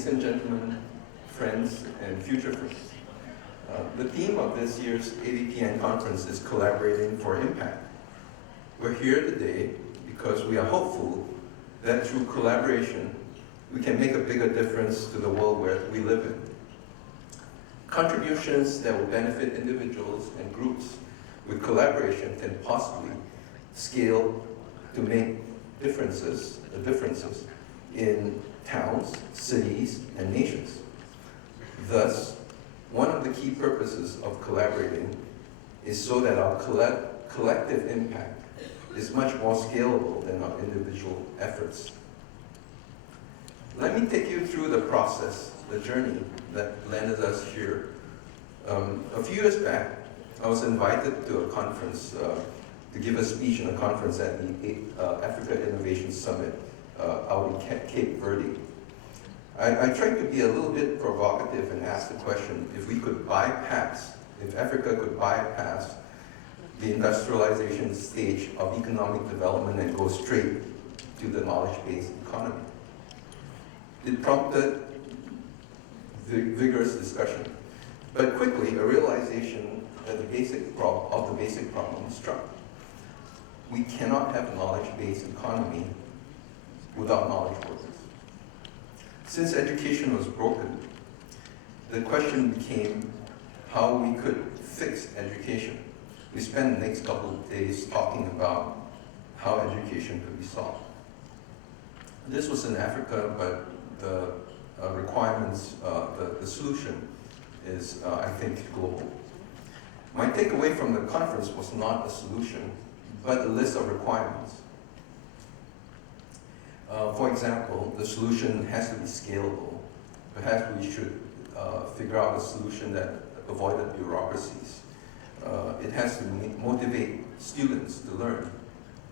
ladies and gentlemen, friends, and future friends. The theme of this year's AVPN conference is Collaborating for Impact. We're here today because we are hopeful that through collaboration, we can make a bigger difference to the world where we live in. Contributions that will benefit individuals and groups with collaboration can possibly scale to make differences in towns, cities, and nations. Thus, one of the key purposes of collaborating is so that our collective impact is much more scalable than our individual efforts. Let me take you through the process, the journey that landed us here. A few years back, I was invited to a conference to give a speech in a conference at the Africa Innovation Summit out in Cape Verde. I tried to be a little bit provocative and ask the question, if Africa could bypass the industrialization stage of economic development and go straight to the knowledge-based economy. It prompted vigorous discussion, but quickly a realization that the basic problem struck. We cannot have a knowledge-based economy without knowledge workers. Since education was broken, the question became how we could fix education. We spent the next couple of days talking about how education could be solved. This was in Africa, but the requirements, the solution is, I think, global. My takeaway from the conference was not a solution, but a list of requirements. For example, the solution has to be scalable. Perhaps we should figure out a solution that avoided bureaucracies. It has to motivate students to learn.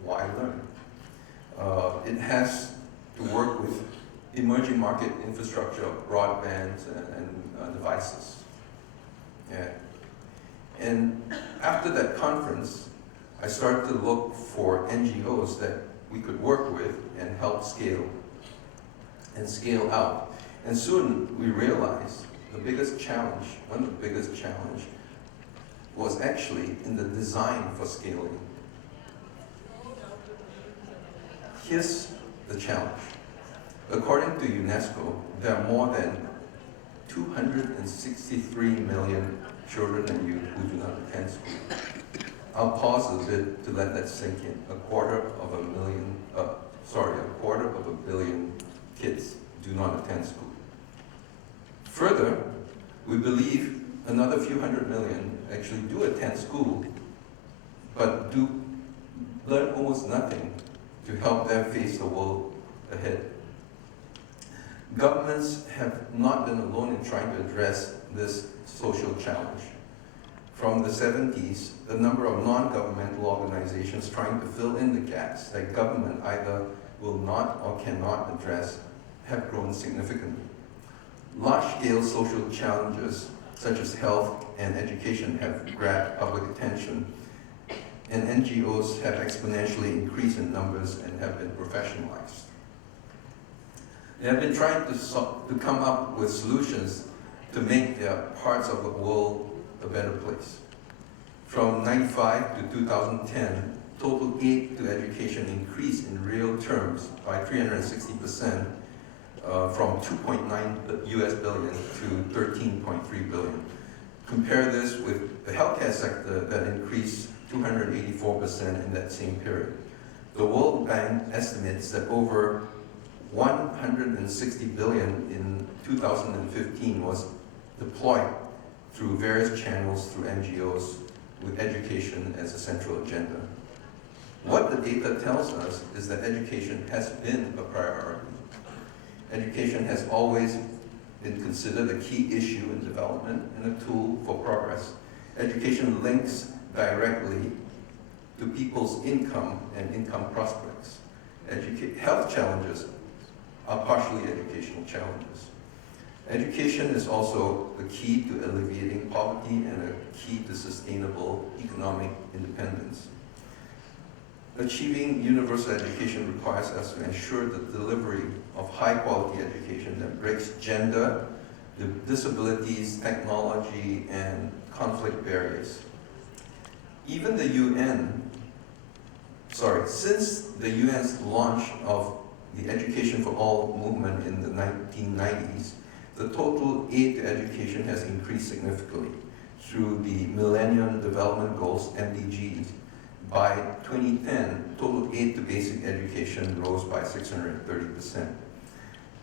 Why learn? It has to work with emerging market infrastructure, broadband, and devices. Yeah. And after that conference, I started to look for NGOs that we could work with and help scale and scale out. And soon we realized one of the biggest challenge was actually in the design for scaling. Here's the challenge. According to UNESCO, there are more than 263 million children and youth who do not attend school. I'll pause a bit to let that sink in. A quarter of a billion kids do not attend school. Further, we believe another few hundred million actually do attend school, but do learn almost nothing to help them face the world ahead. Governments have not been alone in trying to address this social challenge. From the 70s, the number of non-governmental organizations trying to fill in the gaps that government either will not or cannot address have grown significantly. Large-scale social challenges such as health and education have grabbed public attention, and NGOs have exponentially increased in numbers and have been professionalized. They have been trying to come up with solutions to make their parts of the world a better place. From 1995 to 2010, total aid to education increased in real terms by 360%, from $2.9 billion to $13.3 billion. Compare this with the healthcare sector that increased 284% in that same period. The World Bank estimates that over $160 billion in 2015 was deployed through various channels through NGOs with education as a central agenda. What the data tells us is that education has been a priority. Education has always been considered a key issue in development and a tool for progress. Education links directly to people's income and income prospects. Health challenges are partially educational challenges. Education is also the key to alleviating poverty and a key to sustainable economic independence. Achieving universal education requires us to ensure the delivery of high-quality education that breaks gender, disabilities, technology, and conflict barriers. Even the since the UN's launch of the Education for All movement in the 1990s, the total aid to education has increased significantly through the Millennium Development Goals, MDGs. By 2010, total aid to basic education rose by 630%.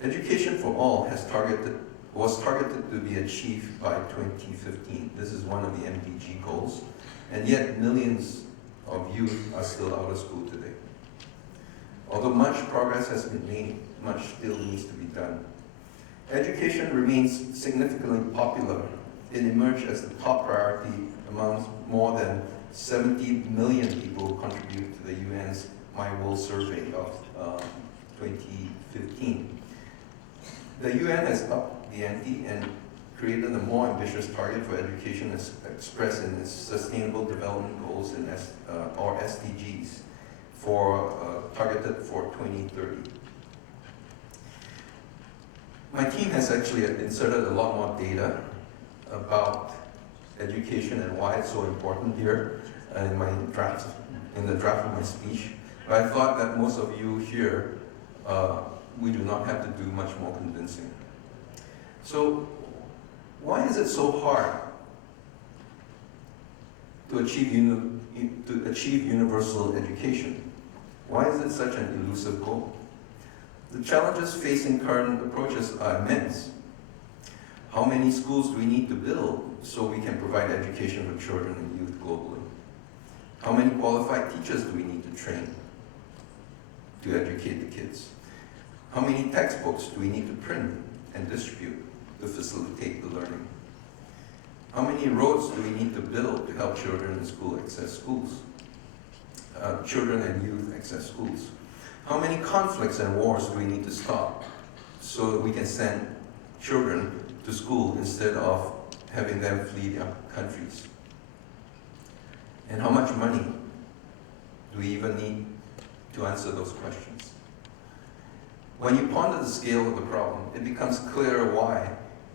Education for All was targeted to be achieved by 2015. This is one of the MDG goals, and yet millions of youth are still out of school today. Although much progress has been made, much still needs to be done. Education remains significantly popular. It emerged as the top priority among more than 70 million people who contribute to the UN's My World survey of 2015. The UN has upped the ante and created a more ambitious target for education as expressed in its Sustainable Development Goals or SDGs targeted for 2030. My team has actually inserted a lot more data about education and why it's so important here in the draft of my speech. But I thought that most of you here, we do not have to do much more convincing. So, why is it so hard to achieve universal education? Why is it such an elusive goal? The challenges facing current approaches are immense. How many schools do we need to build so we can provide education for children and youth globally? How many qualified teachers do we need to train to educate the kids? How many textbooks do we need to print and distribute to facilitate the learning? How many roads do we need to build to help children in school access schools? Children and youth access schools? How many conflicts and wars do we need to stop so that we can send children to school instead of having them flee their countries? And how much money do we even need to answer those questions? When you ponder the scale of the problem, it becomes clear why,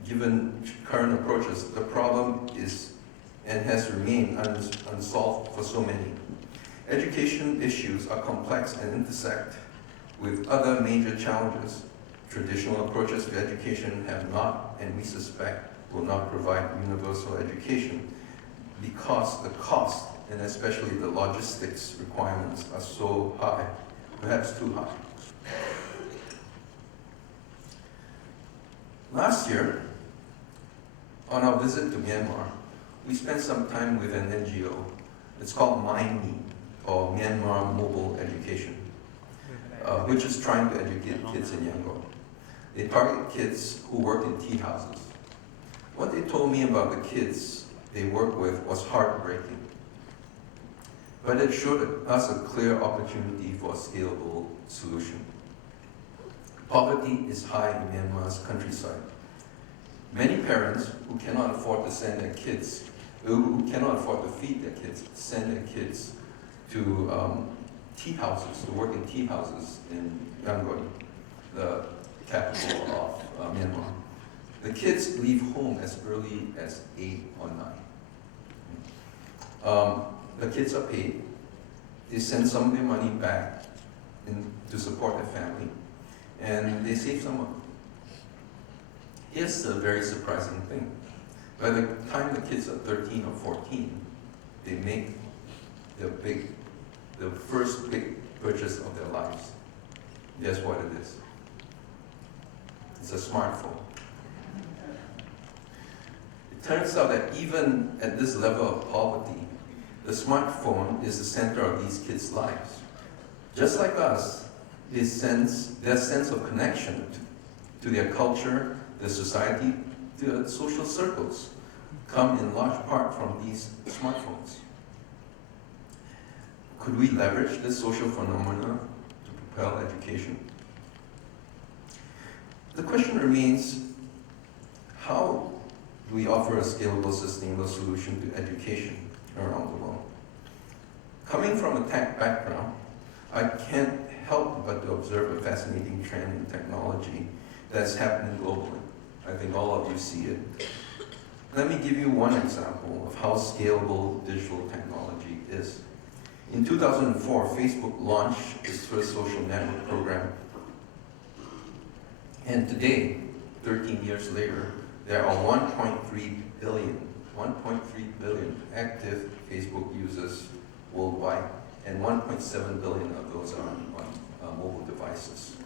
given current approaches, the problem is and has remained unsolved for so many. Education issues are complex and intersect with other major challenges. Traditional approaches to education have not, and we suspect, will not provide universal education because the cost, and especially the logistics requirements, are so high, perhaps too high. Last year, on our visit to Myanmar, we spent some time with an NGO. It's called MindMe, or Myanmar Mobile Education, which is trying to educate kids in Yangon. They target kids who work in tea houses. What they told me about the kids they work with was heartbreaking. But it showed us a clear opportunity for a scalable solution. Poverty is high in Myanmar's countryside. Many parents who cannot afford to send their kids, who cannot afford to feed their kids, send their kids to tea houses, to work in tea houses in Yangon, the capital of Myanmar. The kids leave home as early as 8 or 9. The kids are paid. They send some of their money back to support their family, and they save some money. Here's a very surprising thing. By the time the kids are 13 or 14, they make the first big purchase of their lives. Guess what it is? It's a smartphone. It turns out that even at this level of poverty, the smartphone is the center of these kids' lives. Just like us, their sense of connection to their culture, their society, their social circles, come in large part from these smartphones. Could we leverage this social phenomena to propel education? The question remains, how do we offer a scalable, sustainable solution to education around the world? Coming from a tech background, I can't help but to observe a fascinating trend in technology that's happening globally. I think all of you see it. Let me give you one example of how scalable digital technology is. In 2004, Facebook launched its first social network program. And today, 13 years later, there are 1.3 billion active Facebook users worldwide, and 1.7 billion of those are on mobile devices.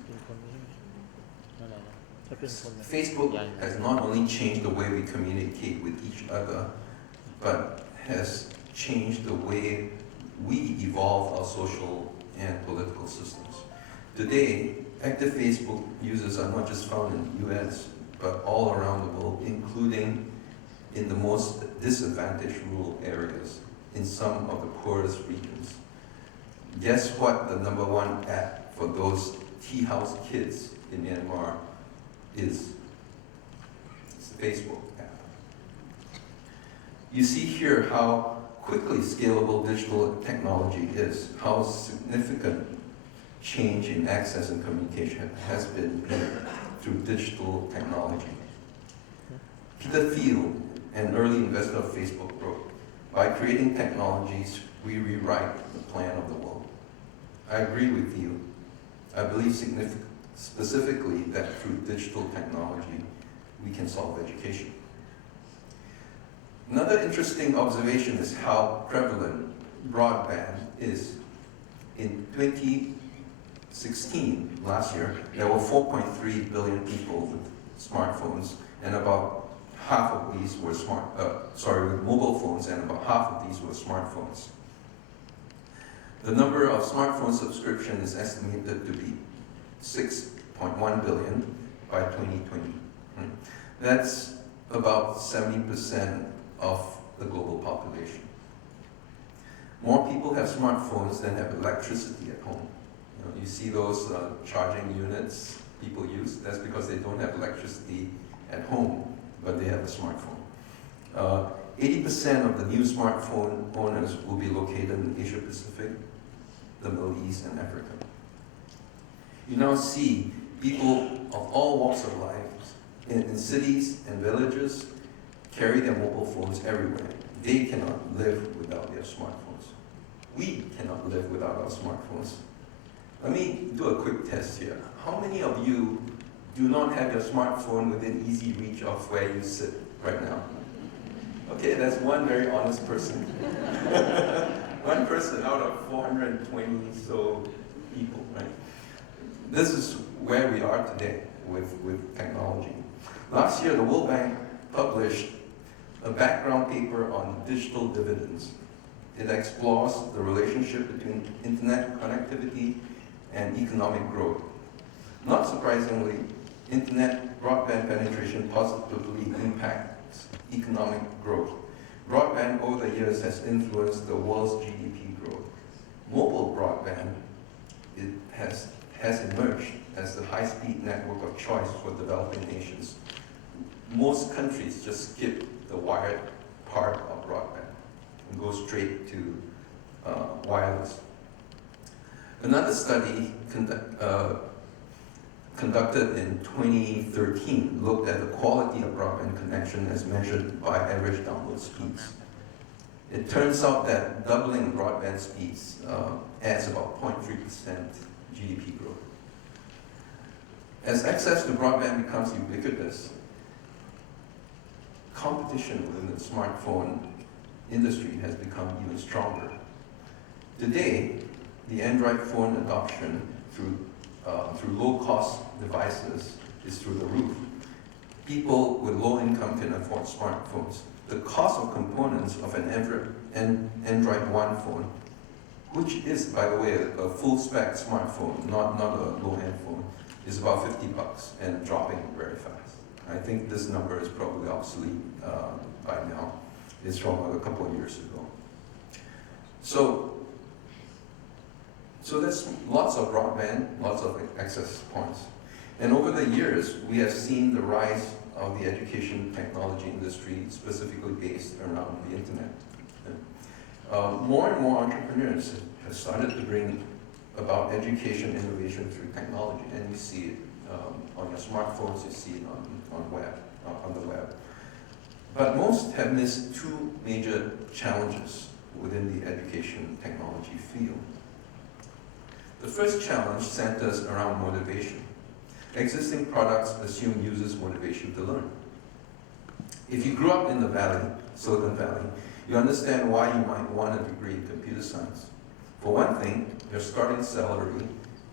Facebook has not only changed the way we communicate with each other, but has changed the way we evolve our social and political systems. Today, active Facebook users are not just found in the US, but all around the world, including in the most disadvantaged rural areas, in some of the poorest regions. Guess what the #1 app for those tea house kids in Myanmar is? It's the Facebook app. You see here how quickly scalable digital technology is, how significant change in access and communication has been made through digital technology. Peter Thiel, an early investor of Facebook, wrote, "By creating technologies, we rewrite the plan of the world." I agree with you. I believe specifically that through digital technology, we can solve education. Another interesting observation is how prevalent broadband is. In 2016, last year, there were 4.3 billion people with smartphones, and about half of these were with mobile phones, and about half of these were smartphones. The number of smartphone subscription is estimated to be 6.1 billion by 2020. That's about 70% of the global population. More people have smartphones than have electricity at home. You see those charging units people use. That's because they don't have electricity at home, but they have a smartphone. 80% of the new smartphone owners will be located in Asia Pacific, the Middle East, and Africa. You now see people of all walks of life in cities and villages carry their mobile phones everywhere. They cannot live without their smartphones. We cannot live without our smartphones. Let me do a quick test here. How many of you do not have your smartphone within easy reach of where you sit right now? Okay, that's one very honest person. One person out of 420 so people, right? This is where we are today with technology. Last year, the World Bank published a background paper on digital dividends. It explores the relationship between internet connectivity and economic growth. Not surprisingly, internet broadband penetration positively impacts economic growth. Broadband over the years has influenced the world's GDP growth. Mobile broadband has emerged as the high-speed network of choice for developing nations. Most countries just skip the wired part of broadband and go straight to wireless. Another study conducted in 2013 looked at the quality of broadband connection as measured by average download speeds. It turns out that doubling broadband speeds adds about 0.3% GDP growth. As access to broadband becomes ubiquitous, competition within the smartphone industry has become even stronger. Today, the Android phone adoption through low-cost devices is through the roof. People with low income can afford smartphones. The cost of components of an Android One phone, which is, by the way, a full-spec smartphone, not a low-end phone, is about $50 and dropping very fast. I think this number is probably obsolete by now. It's from a couple of years ago. So there's lots of broadband, lots of access points. And over the years, we have seen the rise of the education technology industry, specifically based around the internet. More and more entrepreneurs have started to bring about education innovation through technology, and you see it on your smartphones, you see it on the web. But most have missed two major challenges within the education technology field. The first challenge centers around motivation. Existing products assume users' motivation to learn. If you grew up in the valley, Silicon Valley, you understand why you might want a degree in computer science. For one thing, your starting salary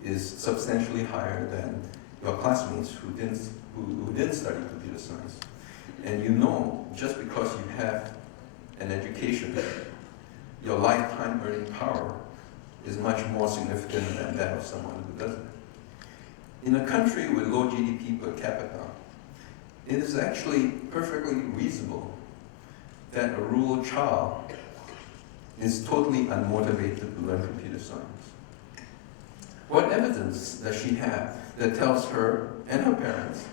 is substantially higher than your classmates who didn't study computer science. And you know, just because you have an education, your lifetime earning power is much more significant than that of someone who doesn't. In a country with low GDP per capita, it is actually perfectly reasonable that a rural child is totally unmotivated to learn computer science. What evidence does she have that tells her and her parents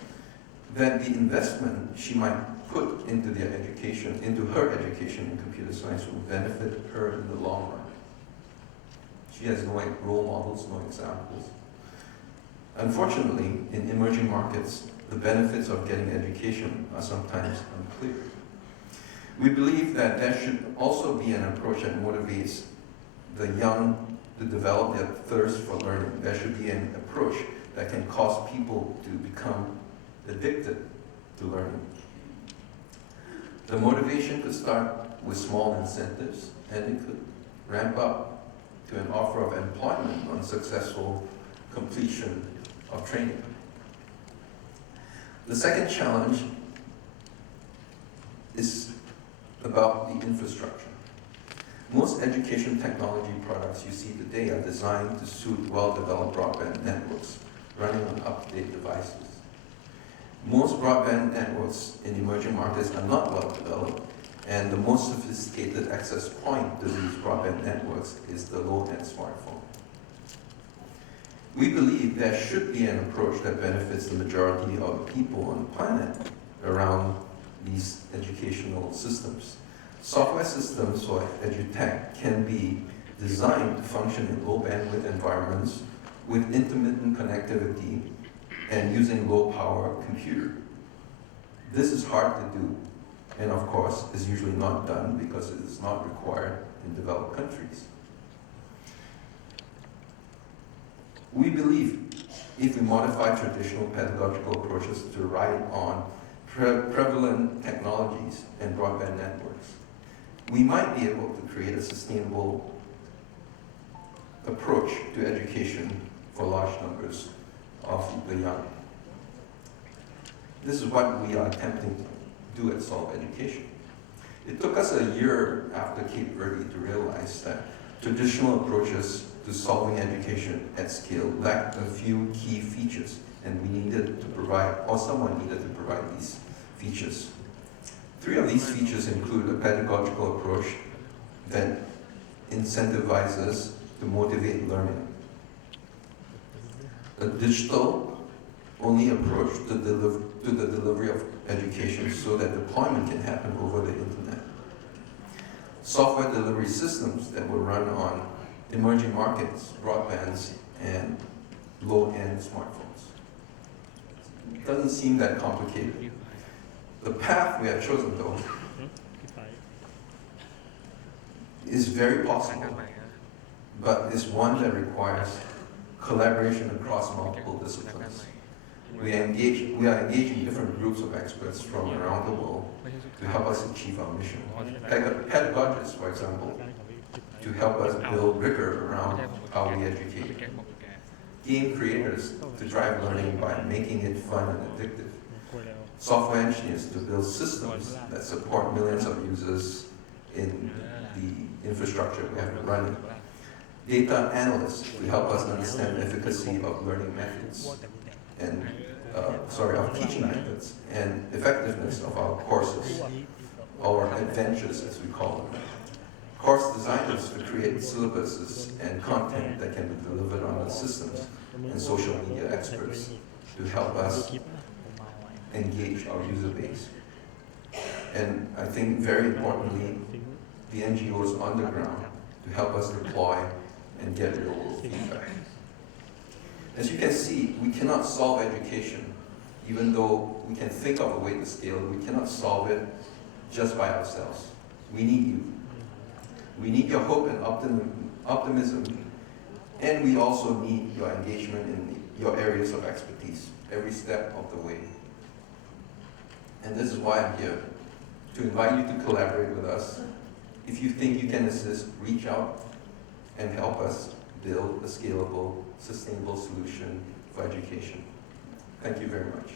that the investment she might put into their education, into her education in computer science, will benefit her in the long run? She has no role models, no examples. Unfortunately, in emerging markets, the benefits of getting education are sometimes unclear. We believe that there should also be an approach that motivates the young to develop their thirst for learning. There should be an approach that can cause people to become addicted to learning. The motivation could start with small incentives, and it could ramp up to an offer of employment on successful completion of training. The second challenge is about the infrastructure. Most education technology products you see today are designed to suit well-developed broadband networks running on up-to-date devices. Most broadband networks in emerging markets are not well developed, and the most sophisticated access point to these broadband networks is the low-end smartphone. We believe there should be an approach that benefits the majority of the people on the planet around these educational systems. Software systems for edutech can be designed to function in low bandwidth environments with intermittent connectivity and using low power computer. This is hard to do, and of course is usually not done because it is not required in developed countries. We believe if we modify traditional pedagogical approaches to ride on prevalent technologies and broadband networks, we might be able to create a sustainable approach to education for large numbers of the young. This is what we are attempting to do at Solve Education. It took us a year after Cape Verde to realize that traditional approaches to solving education at scale lacked a few key features, and we needed to provide, or someone needed to provide these features. Three of these features include a pedagogical approach that incentivizes to motivate learning, a digital-only approach to the delivery of education so that deployment can happen over the internet, software delivery systems that will run on emerging markets, broadbands, and low-end smartphones. It doesn't seem that complicated. The path we have chosen, though, is very possible, but is one that requires collaboration across multiple disciplines. We are engaging different groups of experts from around the world to help us achieve our mission. Pedagogists, for example, to help us build rigor around how we educate. Game creators to drive learning by making it fun and addictive. Software engineers to build systems that support millions of users in the infrastructure we have running. Data analysts to help us understand the efficacy of learning methods and of teaching methods and effectiveness of our courses, or adventures as we call them. Course designers to create syllabuses and content that can be delivered on the systems, and social media experts to help us engage our user base. And I think very importantly, the NGOs on the ground to help us deploy and get real-world feedback. As you can see, we cannot solve education. Even though we can think of a way to scale it, we cannot solve it just by ourselves. We need you. We need your hope and optimism, and we also need your engagement in your areas of expertise every step of the way. And this is why I'm here, to invite you to collaborate with us. If you think you can assist, reach out and help us build a scalable, sustainable solution for education. Thank you very much.